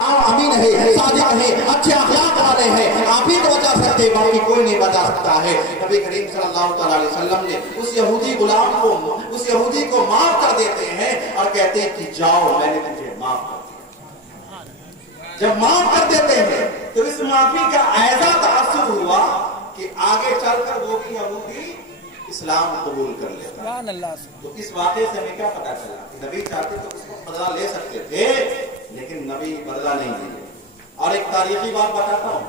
अमीन है, सादिक है, अच्छे अखलाक वाले हैं, आप ही तो बचा सकते हैं, बाकी कोई नहीं बचा सकता है। नबी करीम सल्लल्लाहु अलैहि वसल्लम ने उस यहूदी गुलाम को, उस यहूदी को माफ कर देते हैं और कहते हैं कि जाओ, मैंने तुझे माफ कर दिया। जब माफ कर देते हैं तो इस माफी का ऐसा तासुर हुआ कि आगे चलकर वो भी यहूदी इस्लाम कबूल कर लेता। तो इस वाक़े से हमें क्या पता चला कि नबी चाहते तो उसको बदला ले सकते थे, लेकिन नबी बदला नहीं लिए। और एक तारीखी बात बताता हूं,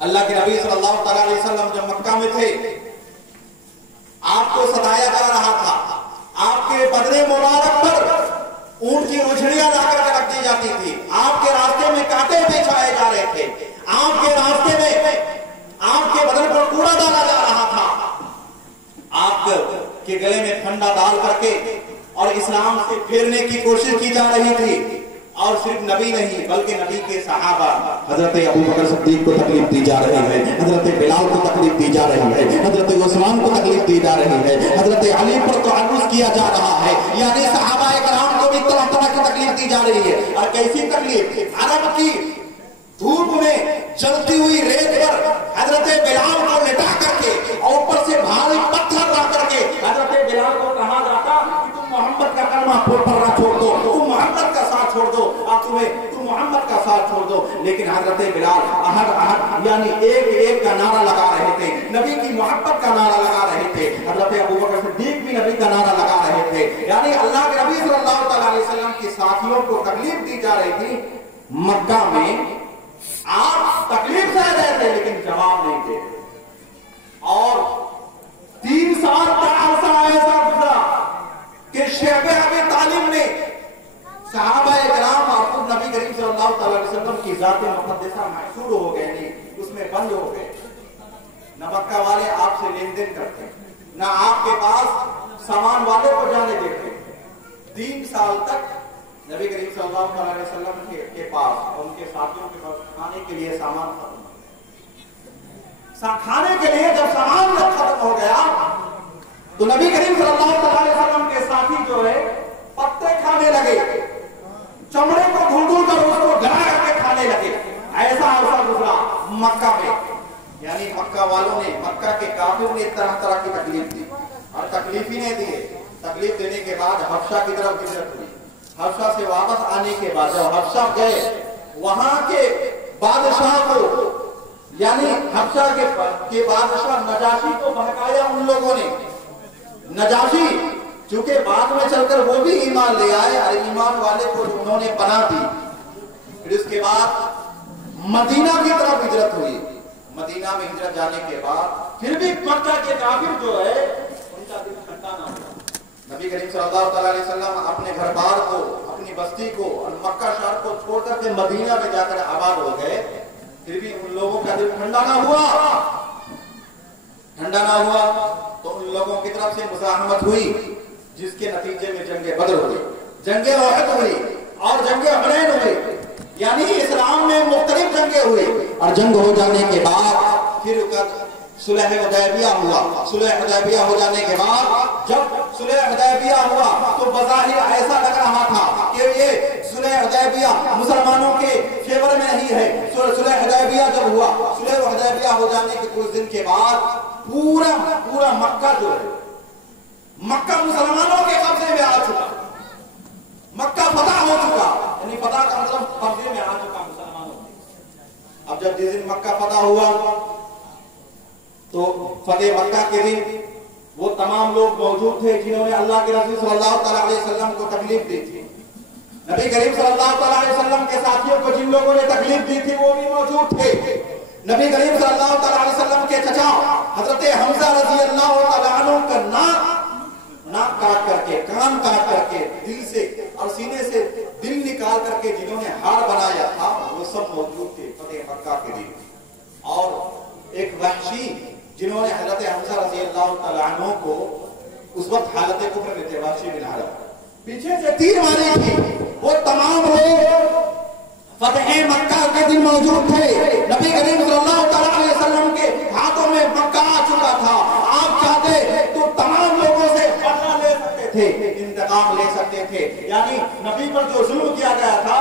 अल्लाह के नबी सल्लल्लाहु अलैहि वसल्लम जब मक्का में थे, आपको सताया जा रहा था, आपके बदने मुबारक पर ऊंट की उछड़ियां लाकर के रख दी जाती थी, आपके रास्ते में कांटे बिछाए जा रहे थे, आपके रास्ते में आपके बदन पर कूड़ा डाला जा रहा था, आपके गले में फंडा डाल करके और इस्लाम से फेरने की कोशिश की जा रही थी। और सिर्फ नबी नहीं बल्कि नबी के सहाबा, हजरत अबू बकर सिद्दीक को तकलीफ दी जा रही है, हजरत बिलाल को तकलीफ दी जा रही है, हजरत उस्मान को तकलीफ दी जा रही है, हजरत अली पर तो अर्ज किया जा रहा है, यानी सहाबा इकराम को भी तरह तरह की तकलीफ दी जा रही है। और कैसी तकलीफ? अरब की धूप में जलती हुई रेत पर हजरत बिलाल को लिटा करके और ऊपर से भारी पत्थर ला करके हजरत बिलाल को कहा जाता कि तुम मोहम्मद का कलमा पढ़ना छोड़ दो, तुम मोहम्मद का साथ छोड़ दो, और तुम मोहम्मद का साथ छोड़ दो। लेकिन हजरत बिलाल अहद अहद यानी एक एक का नारा लगा रहे थे, नबी की मोहब्बत का नारा लगा रहे थे। हजरत अबू बकर सिद्दीक भी नबी का नारा लगा रहे थे, यानी अल्लाह के नबी सल्लल्लाहु अलैहि वसल्लम के साथियों को तकलीफ दी जा रही थी। मक्का में आप तकलीफ से रहे थे लेकिन जवाब नहीं दे। और 3 साल का अरसा ऐसा गुजरा कि शेख अबी तालिब ने सहाबाए किराम और नबी करीम सल्लल्लाहु अलैहि वसल्लम की जाते मुक़द्दसा महसूर हो गए, नहीं उसमें बंद हो गए। न मक्का वाले आपसे लेन देन करते, न आपके पास सामान वाले को जाने देते। 3 साल तक नबी करीम सल्लल्लाहु अलैहि वसल्लम के पास और उनके साथियों के पास खाने के लिए सामान खत्म, खाने के लिए जब सामान खत्म हो गया तो नबी करीम सल्लल्लाहु अलैहि वसल्लम के साथी जो है पत्ते खाने लगे, चमड़े को ढूंढ कर उसको गला करके खाने लगे। ऐसा अरसा गुजरा मक्का में, यानी मक्का वालों ने, मक्का के काफिर ने तरह तरह की तकलीफ दी और तकलीफ ही नहीं दी। तकलीफ देने के बाद हबशा की तरफ हिजरत हुई। हबशा से वापस आने के बाद जब हबशा गए, वहां के बादशाह को, यानी हबशा के बादशाह नजाशी को बहकाया उन लोगों ने। नजाशी चूंकि बाद में चलकर वो भी ईमान ले आए और ईमान वाले को उन्होंने बना दी। फिर उसके बाद मदीना की तरफ हिजरत हुई। मदीना में हिजरत जाने के बाद फिर भी मक्का के काफिर जो है उनका दिल ठंडा ना हुआ। नबी करीम सल्लल्लाहु अलैहि वसल्लम अपने घर बार को, अपनी बस्ती को और मक्का शहर को छोड़कर के मदीना में जाकर आबाद हो गए, फिर भी उन लोगों का दिल ठंडा ना हुआ। ठंडा ना हुआ तो उन लोगों की तरफ से मुज़ाहमत हुई, जिसके नतीजे में जंगे बदर हुई, जंगे उहद हुई और जंगे हुनैन हुई, यानी इस्लाम में मुख्तलिफ जंगे हुई। और जंग हो जाने के बाद फिर सुलह हुदैबिया हुआ। सुलह हुदैबिया हो जाने के बाद जब सुलह हुदैबिया हुआ तो बज़ाहिर ऐसा लग रहा था कि ये सुलह हुदैबिया मुसलमानों के फेवर में नहीं है। सुलह हुदैबिया जब हुआ, सुलह हुदैबिया हो जाने के कुछ दिन के बाद पूरा मक्का जो है, मक्का मुसलमानों के कब्जे में आ चुका, मक्का फतह हो चुका, यानी फतह का मतलब कब्जे में आ चुका मुसलमानों के। अब जब जिस दिन मक्का फतह हुआ तो फतेह मक्का के दिन वो तमाम लोग मौजूद थे जिन्होंने अल्लाह के रसूल सल्लल्लाहु अलैहि वसल्लम को तकलीफ दी थी। नबी करीम सल्लल्लाहु अलैहि वसल्लम के साथियों को जिन लोगों ने तकलीफ दी थी वो भी मौजूद थे। नबी करीम सल्लल्लाहु अलैहि वसल्लम के चचा हजरत हमजा रज़ी अल्लाह तआला अन्हु का नाक काट करके, कान काट करके, दिल से और सीने से दिल निकाल करके जिन्होंने हार बनाया था वो सब मौजूद थे फतेह मक्का के दिन। और एक वहशी जिन्होंने हजरत हमजा रज़ी अल्लाह तआला अन्हु को उस वक्त हालत कुफ्र में थे, वहशी बिन हरब, पीछे से तीर मारी थी, वो तमाम लोग फतेह मक्का के दिन मौजूद थे। नबी करीम सल्लल्लाहु अलैहि वसल्लम के हाथों में मक्का आ चुका था। आप चाहते तो तमाम लोगों से बदला ले सकते थे, इंतकाम ले सकते थे, यानी नबी पर जो जुल्म किया गया था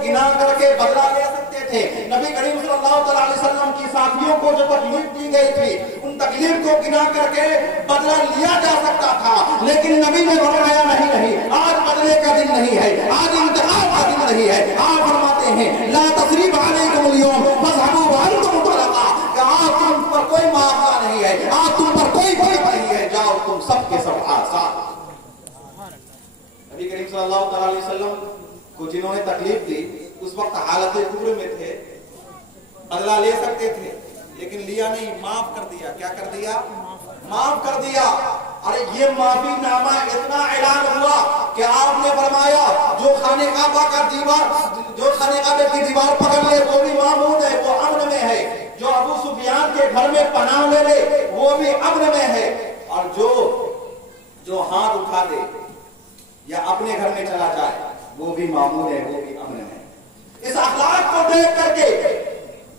गिना करके बदला ले सकते थे। नबी करीम सल्लल्लाहु अलैहि वसल्लम की साथियों को जो तकलीफ दी गई थी, उन तकलीफ को गिना करके बदला लिया जा सकता था, लेकिन नबी ने फरमाया नहीं, आज बदले का दिन नहीं है, आज इंतकाम का दिन नहीं है। आप फरमाते हैं ला तसरीब अलैकुम अल-यौम फज़हबू व अंतुम तुलका, आज तुम पर कोई माफा नहीं है, आज तुम पर कोई भय नहीं है, जाओ तुम सब के सब आजाद। नबी करीम सल्लल्लाहु अलैहि वसल्लम को जिन्होंने तकलीफ दी उस वक्त हालत कुफ्र में थे, बदला ले सकते थे, लेकिन लिया नहीं, माफ कर दिया। क्या कर दिया? माफ कर दिया। अरे ये माफी नामा इतना ऐलान हुआ कि आपने फरमाया जो खाने काबा का दीवार, जो खाने काबे की दीवार पकड़ ले वो भी मामून है, वो अमन में है। जो अबू सुफियान के घर में पनाह ले ले वो भी अमन में है, और जो हाथ उठा दे या अपने घर में चला जाए वो भी मामून है, वो भी अमन है। इस अखलाक को देख करके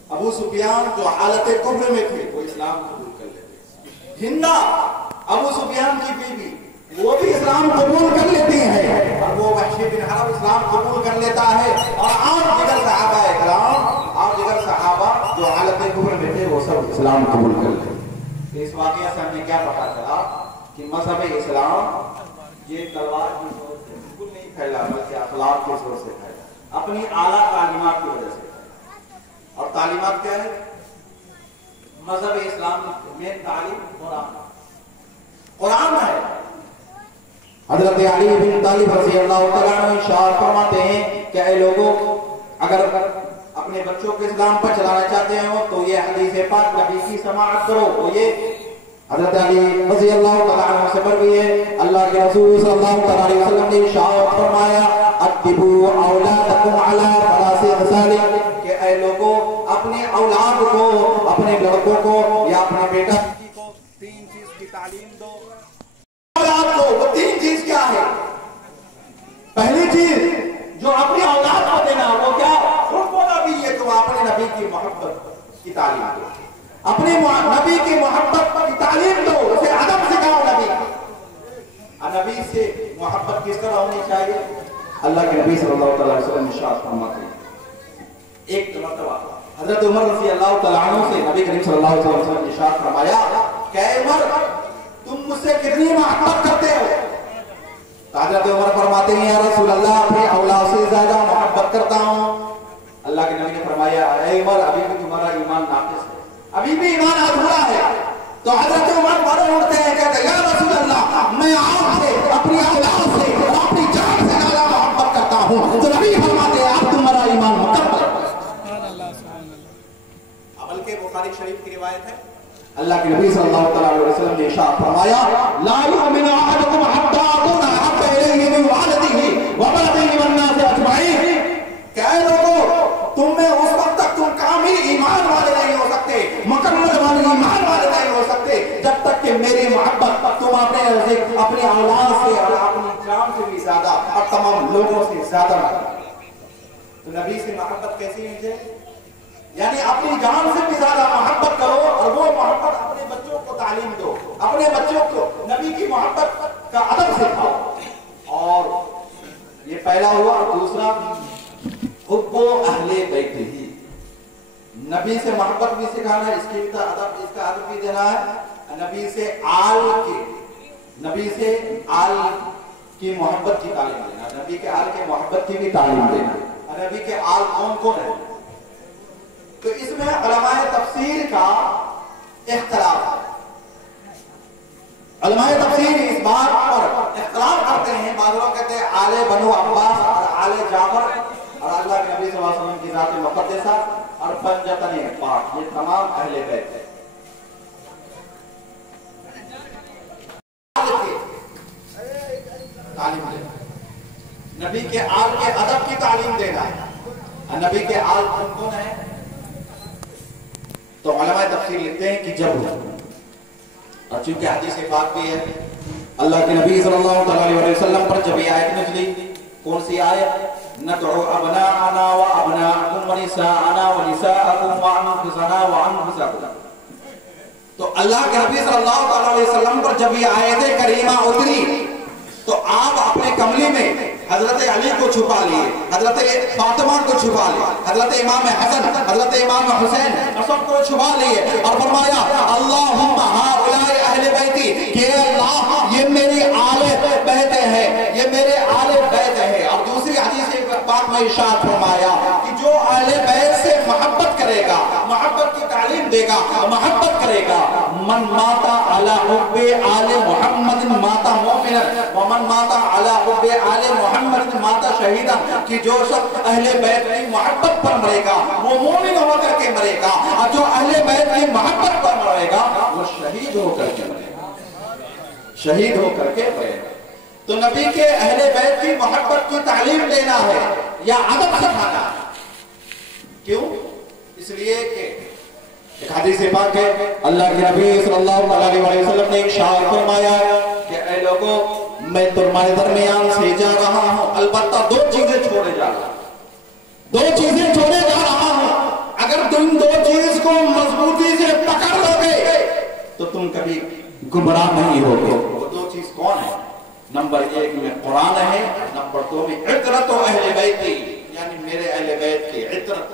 अबू सुफियान जो हालत कुफ्र में थे वो इस्लाम कबूल कर लेते। हिंदा अबू सुफियान की बीवी, वो भी इस्लाम कबूल कर लेती है, और वो वहशी बिन हरब इस्लाम कबूल कर लेता है। और आम दिगर सहाबा इकराम, आम दिगर सहाबा जो हालत कुफ्र में थे वो सब इस्लाम कबूल कर लेते। इस वाकया से हमें क्या पता चला कि मजहब इस्लाम ये तलवार की जोर से बिल्कुल नहीं फैला, बल्कि अखलाक के जोर से फैला, अपनी आला तालीमात की वजह से। और तालीमात क्या है? मजहब इस्लाम में तालीम कुरान है। हजरत अली बिन तालिब रज़ियल्लाहु तआला अन्हु इरशाद फरमाते हैं कि ऐ लोगों, अगर अपने बच्चों को इस्लाम पर चलाना चाहते हो तो ये हदीस पाक नबी की समाअत करो। तो ये हजरत अली रज़ियल्लाहु तआला अन्हु से मरवी है, अल्लाह के रसूल सल्लल्लाहु अलैहि वसल्लम ने इरशाद फरमाया अद्दिबू औलादकुम अला फरासी खसाली, कि ऐ लोगों अपने औलाद को, अपने लड़कों को या अपने बेटा को 3 चीज की तालीम दो। औलाद को वो 3 चीज क्या है? पहली चीज जो अपनी औलाद को देना वो क्या? हुब्बुन नबी, ये तो अपने नबी की मोहब्बत की तालीम दो, अपने नबी की मोहब्बत की तालीम दो, उसे अदब सिखाओ। नबी से मोहब्बत किस तरह होनी चाहिए? अल्लाह के नबी सल्लल्लाहु अलैहि वसल्लम इरशाद फरमाते हैं, एक मर्तबा हजरत उमर रज़ी अल्लाह तआला अन्हु से नबी करीम सल्लल्लाहु अलैहि वसल्लम ने इरशाद फरमाया कि उमर तुम मुझसे कितनी मोहब्बत करते हो? तो हजरत उमर फरमाते हैं या रसूल अल्लाह, अपनी औलाद से ज्यादा मोहब्बत करता हूं। अल्लाह के नबी ने फरमाया ऐ उमर, अभी भी तुम्हारा ईमान नाक़िस है, अभी भी ईमान अधूरा है। तो हजरत उमर फौरन उठते हैं, कहते हैं या रसूल अल्लाह, मैं आपसे, अपनी औलाद से, अपनी जान से ज्यादा मोहब्बत करता हूं। तो नबी फरमाते हैं अब तुम्हारा ईमान मुकम्मल। बल्कि बुखारी शरीफ की रिवायत है, अल्लाह के नबी सल्लल्लाहु अलैहि वसल्लम ने इरशाद फरमाया ला युमिनु अहदुकुम हत्ता अकूना अहब्बा इलैहि मिन वालिदिही व वलदिही वन नास अजमईन। क्या लोगों, तुम में उस वक्त तक तुम कामिल ईमान वाले नहीं हो सकते, मुकम्मल वाले ईमान वाले नहीं हो सकते, जब तक कि मेरी मोहब्बत तुम अपने औलाद से और अपनी जान से भी ज्यादा और तमाम लोगों से ज्यादा। तो नबी से मोहब्बत कैसी है? यानी अपनी जान से भी ज्यादा मोहब्बत करो, और वो मोहब्बत अपने बच्चों को तालीम दो, अपने बच्चों को नबी की मोहब्बत का अदब सिखाओ। और ये पहला हुआ। दूसरा, हुब्बु अहले बैतिही, नबी से मोहब्बत भी सिखाना, इसका अदब भी देना है। नबी से आल की मोहब्बत की तालीम देना, नबी के आल के मोहब्बत की भी तालीम देना। नबी के आल कौन कौन है? तो इसमें उलमाए तफसीर का इख्तिलाफ है। उलमाए तफसीर इस बात पर इख्तिलाफ करते हैं, बाद लोग कहते हैं आले बनु अब्बास और आले जाफर और अल्लाह के नबी सल्लल्लाहु अलैहि वसल्लम की ज़ात मुक़द्दसा और पंजतन पाक, ये तमाम अहले बैत हैं। तालीम देना, नबी के आल के अदब की तालीम देना है। नबी के आल कौन कौन है? तो उलमाए तफसीर लिखते हैं कि जब, और चूंकि हदीस पाक भी है, अल्लाह के नबी सल्लल्लाहु अलैहि वसल्लम पर जब ये आयत नज़ली, कौन सी आयत? नदउ अबनाअना व अबनाअकुम व निसाअना व निसाअकुम व अनफुसना व अनफुसकुम। तो अल्लाह के नबी सल्लल्लाहु अलैहि वसल्लम पर जब ये आयत करीमा उतरी تو آپ اپنے کملی میں حضرت علی کو چھپا لیے، حضرت فاطمہ کو چھپا لیے، حضرت امام حسن، حضرت امام حسین سب کو چھپا لیے اور فرمایا اللہم ہؤلاء اہل بیتی، کہ اللہ یہ میری آل بیت ہے، یہ میرے آل بیت ہے۔ اور دوسری حدیث پاک میں ارشاد فرمایا کہ جو اہل بیت سے محبت کرے گا، محبت کی تعلیم دے گا، محبت کرے گا، من ماتا علی حب آل محمد ماتا مومنا ومن ماتا علی حب آل محمد ماتا شہیدا، کہ جو شخص اہل بیت کی محبت پر مرے گا وہ مومن ہو کر کے مرے گا، اور جو اہل بیت کی محبت پر مرے گا وہ شہید ہو کر کے مرے گا، شہید ہو کر کے مرے گا۔ تو نبی کے اہل بیت کی محبت کی تعلیم دینا ہے یا ادب سکھانا ہے؟ کیوں؟ اس لیے کہ ایک حدیث پاک ہے، اللہ کے نبی صلی اللہ علیہ وسلم نے ایک شعار فرمایا کہ اے لوگوں میں تمہارے درمیان سے جا رہا ہوں، البتہ دو چیزیں چھوڑے جا رہا ہوں، دو چیزیں چھوڑے جا رہا ہوں، اگر تم دو چیز کو مضبوطی سے پکڑ لو گے تو تم کبھی گمراہ نہیں ہوگے۔ وہ دو چیز کون ہے؟ نمبر 1 میں قرآن ہے، نمبر 2 میں عطرت و اہل بیت، یعنی میرے اہل بیت کی عطرت،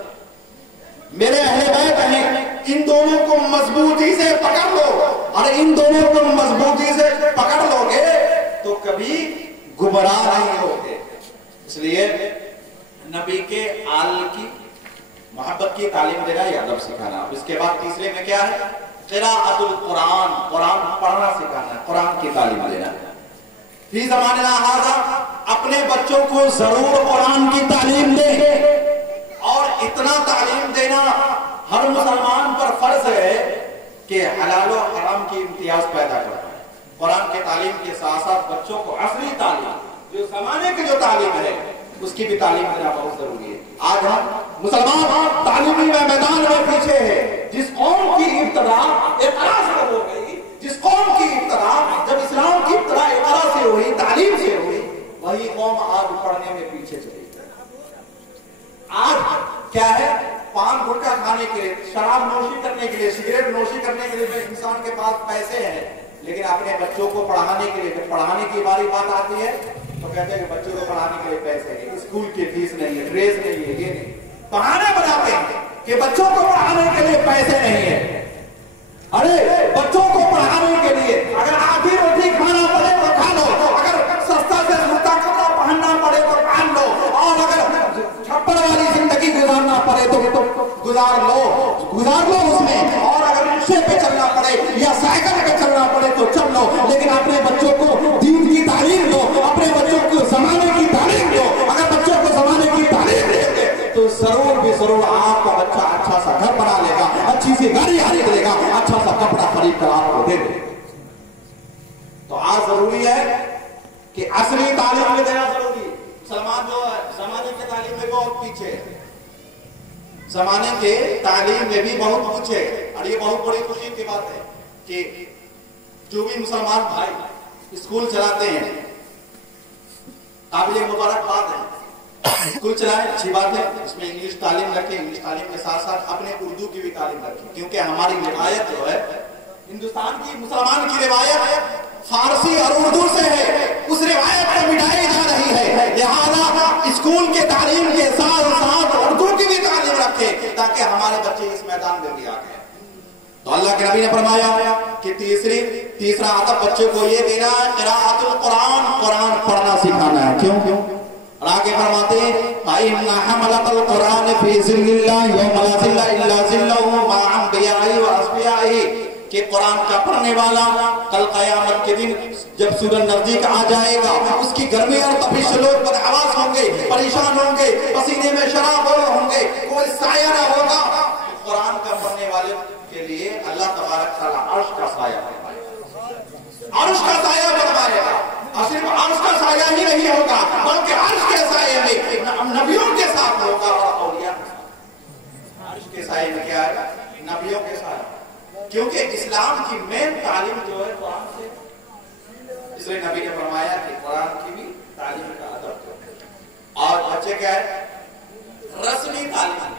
میرے اہل بیت ہیں، ان دونوں کو مضبوطی سے پکڑ لو، اور ان دونوں کو مضبوطی سے پکڑ لو گے تو کبھی گمراہ نہیں ہوگے۔ اس لیے نبی کے آل کی محبت کی تعلیم دینا یا ادب سکھانا۔ اس کے بعد تیسرے میں کیا ہے؟ قراءۃ القرآن، قرآن پڑھنا سکھانا، قرآن کی تعلیم دینا۔ فی زمانہ ھذا اپنے بچوں کو ضرور قرآن کی تعلیم دیں، اور اتنا تعلیم دینا ہر مسلمان پر فرض ہے کہ حلال و حرام کی امتیاز پیدا کرتا ہے۔ قرآن کی تعلیم کے ساتھ ساتھ بچوں کو عصری تعلیم، جو زمانے کی جو تعلیم ہے اس کی بھی تعلیم دینا بہت ضروری ہے۔ آج ہم مسلمان تعلیمی میدان میں پیچھے ہیں۔ جس قوم کی ابتدا اقرا سے ہو گئی، جس قوم کی ابتدا جب اسلام کی ابتدا اقرا سے ہوئی، تعلیم سے ہوئی، وہی قوم آج پڑھنے میں پیچھے چلی۔ آج کیا ہے؟ پان گٹکا کھانے کے لیے، شراب نوشی کرنے کے لیے، سگریٹ نوشی کرنے کے لیے انسان کے پاس پیسے ہیں، لیکن اپنے بچوں کو پڑھانے کے لیے، جب پڑھانے کی باری بات آتی ہے تو کہتے ہیں کہ بچوں کو پڑھانے کے لیے پیسے ہیں، اسکول کی فیس نہیں ہے، ڈریس نہیں ہے، یہ نہیں، بہانے بناتے ہیں کہ بچوں کو پڑھانے کے لیے پیسے نہیں ہے۔ ارے بچوں کو پڑھانے کے لیے اگر آدھی روٹی کھانا پڑے تو کھا لو، اگر سستا سے سستا کپڑا پہننا پڑے تو پہن لو، اور اگر چھپڑ والی زندگی گزارنا پڑے تو گزار لو اس میں، اور اگر رکشے پہ چلنا پڑے یا سائیکل پہ چلنا پڑے تو چل لو، لیکن اپنے بچوں کو دین کی تعلیم دو، اپنے بچوں کو زمانے کی تعلیم دو۔ اگر بچوں کو زمانے کی تعلیم دیں گے تو ضرور بھی ضرور آپ کا بچہ اچھا سا گھر بنا لے گا، اچھی سی گاڑی خرید گا، اچھا سا کپڑا خرید کر آپ کو دے دے۔ تو آج ضروری ہے کہ عصری تعلیم میں دینا ضروری ہے۔ مسلمان جو ہے زمانے کے تعلیم میں بہت پیچھے ہے، زمانے کے تعلیم میں بھی بہت پیچھے ہے، اور یہ بہت بڑی خوشی کی بات ہے کہ جو بھی مسلمان بھائی اسکول چلاتے ہیں قابل مبارکباد ہے، اسکول چلائیں، اچھی بات ہے، اس میں انگلش تعلیم رکھیں، انگلش تعلیم کے ساتھ ساتھ اپنے اردو کی بھی تعلیم رکھیں، کیونکہ ہماری روایت جو ہے ہندوستان کی مسلمان کی روایت فارسی اور اردو سے ہے، اس روایت کو مٹائی جا رہی ہے، لہذا اسکول کے تعلیم کے ساتھ ساتھ اردو کی بھی تعلیم رکھیں تاکہ ہمارے بچے اس میدان میں بھی آ گئے۔ تو اللہ کے نبی نے فرمایا کہ تیسرا ادب بچے کو یہ دینا ہے قراءۃ القرآن، قرآن پڑھنا سکھانا ہے۔ کیوں؟ اور آگے فرماتے ہیں فَإِنَّ حَمَلَةَ الْقُرْآنِ فِي ظِلِّ اللَّهِ يَوْمَ لَا ظِلَّ إِلَّا ظِلُّهُ مَعَ أَنْبِيَائِهِ وَأَصْفِيَائِهِ، کہ قرآن کا پڑھنے والا کل قیامت کے دن جب سورج نزدیک آ جائے گا اس کی گرمی اور تپش سے لوگ بدحواس ہوں گے، پریشان ہوں گے، پسینے میں شراب ہوں گے، کوئی سایہ نہ ہوگا۔ قرآن کا پڑھنے والے کے لیے اللہ تبارک تعالیٰ عرش کا سایہ فرمائے گا، عرش کا سایہ فرمائے گا، اور صرف عرش کا سایہ ہی نہیں ہوگا بلکہ عرش کے سایے میں نبیوں کے ساتھ ہوگا اور اولیاء کے ساتھ۔ عرش کے سایے میں کیا ہے؟ نبیوں کے ساتھ، کیونکہ اسلام کی مین تعلیم جو ہے قرآن سے، اس لیے نبی نے فرمایا کہ قرآن کی بھی تعلیم کا ادب۔ اور بچے کیا ہے؟ رسمی تعلیم،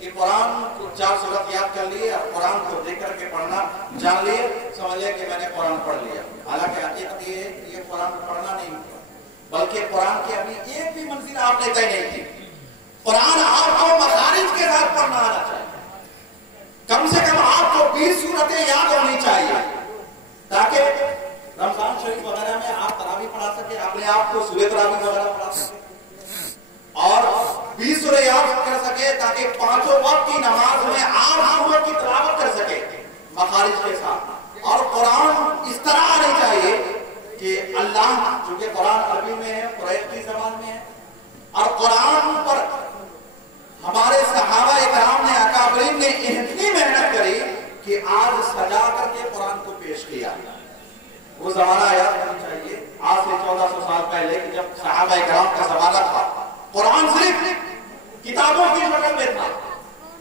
کہ قرآن کو 4 سورت یاد کر لیے اور قرآن کو دیکھ کر کے پڑھنا جان لیے، سمجھ لے کہ میں نے قرآن پڑھ لیا. حالانکہ حقیقت یہ ہے کہ یہ قرآن پڑھنا نہیں ہوتا، بلکہ قرآن کی ابھی ایک بھی منزل آپ نے طے نہیں کی. قرآن آپ کو مخارج کے ساتھ پڑھنا آنا چاہیے. کم سے کم آپ کو 20 سورتیں یاد ہونی چاہیے تاکہ رمضان شریف وغیرہ میں آپ تراویح پڑھا سکے، اپنے آپ کو سورہ تراویح وغیرہ پڑھا سکے اور 20 سورہ یاد کر سکے تاکہ 5 وقت کی نماز میں آپ سورت کی تلاوت کر سکے مخارج کے ساتھ. اور قرآن اس طرح آنی چاہیے کہ اللہ، چونکہ قرآن عربی میں ہے، قریش کی زبان میں ہے، اور قرآن پر ہمارے صحابہ اکرام نے، اکابرین نے اتنی محنت کری کہ آج سجا کر کے قرآن کو پیش کیا. وہ زمانہ یاد کرنا چاہیے آج سے 1400 سال پہلے کہ جب صحابہ اکرام کا زمانہ تھا، قرآن صرف کتابوں کی شکل میں تھا،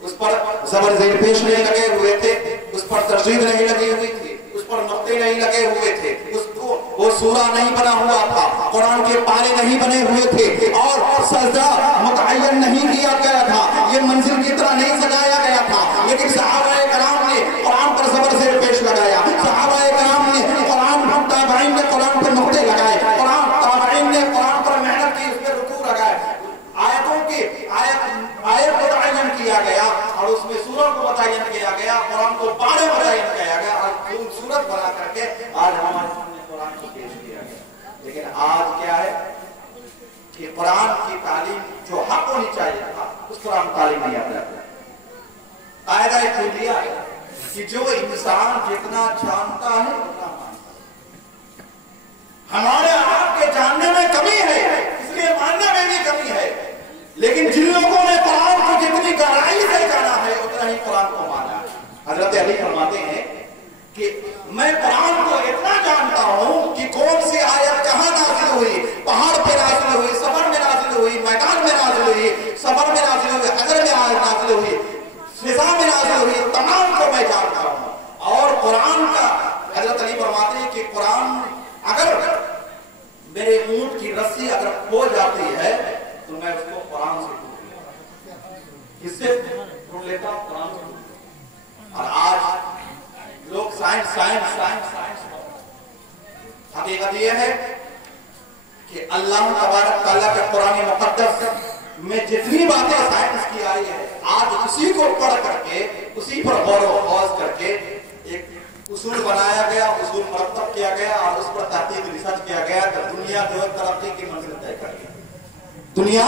اس پر زبر زیر پیش نہیں لگے ہوئے تھے، اس پر تشدید نہیں لگی ہوئی تھی، اس پر نقطے نہیں لگے ہوئے تھے، اس کو وہ سورہ نہیں بنا ہوا تھا، قرآن کے پارے نہیں بنے ہوئے تھے اور سجدہ متعین نہیں کیا گیا تھا، یہ منزل کی طرح نہیں سجایا گیا تھا. لیکن صحابہ کرام نے قرآن پر زبر زیر پیش لگایا، صحابہ کرام نے قرآن، تابعین نے قرآن پر نقطے لگائے، تابعین نے قرآن پر محنت کی، اس پہ رکوع لگائے، آیتوں کی آیت متعین کیا گیا اور اس میں سورہ کو متعین کیا گیا، قرآن کو پارے متعین کیا گیا اور سورت بنا کر کے آج ہمارے سامنے قرآن کو پیش کیا گیا. لیکن آج کیا ہے کہ قرآن کی تعلیم جو حق ہونی چاہیے تھا اس پر ہم تعلیم نہیں آتا. قاعدہ کلیہ ہے کہ جو انسان جتنا جانتا ہے اتنا مانتا ہے. ہمارے آپ کے جاننے میں کمی ہے، اس لیے ماننے میں بھی کمی ہے، لیکن جن لوگوں نے قرآن کو جتنی گہرائی سے جانا ہے اتنا ہی قرآن کو مانا ہے. حضرت علی فرماتے ہیں کہ میں قرآن کو اتنا جانتا ہوں کہ کون سی آیت کہاں نازل ہوئی، پہاڑ پہ نازل ہوئی، سفر میں نازل ہوئی، میدان میں نازل ہوئی، سفر میں نازل ہوئی، حجر میں نازل ہوئی، فضا میں نازل ہوئی، تمام کو میں جانتا ہوں. اور قرآن کا حضرت علی فرماتے ہیں کہ قرآن اگر میرے اونٹ کی رسی اگر کھو جاتی ہے تو میں اس کو قرآن سے ڈھونڈ لیتا ہوں. کس سے ڈھونڈ لیتا ہوں؟ قرآن سے. اور آج لوگ سائنس سائنس سائنس سائنس، حقیقت یہ ہے کہ اللہ تبارک تعالیٰ کے قرآن مقدس میں جتنی باتیں سائنس کی آئی ہے آج اسی کو پڑھ کر کے، اسی پر غور و خوض کر کے ایک اصول بنایا گیا، اصول مرتب کیا گیا اور اس پر تحقیق ریسرچ کیا گیا کہ دنیا جو ہے ترقی کی منزل طے کر گئی. دنیا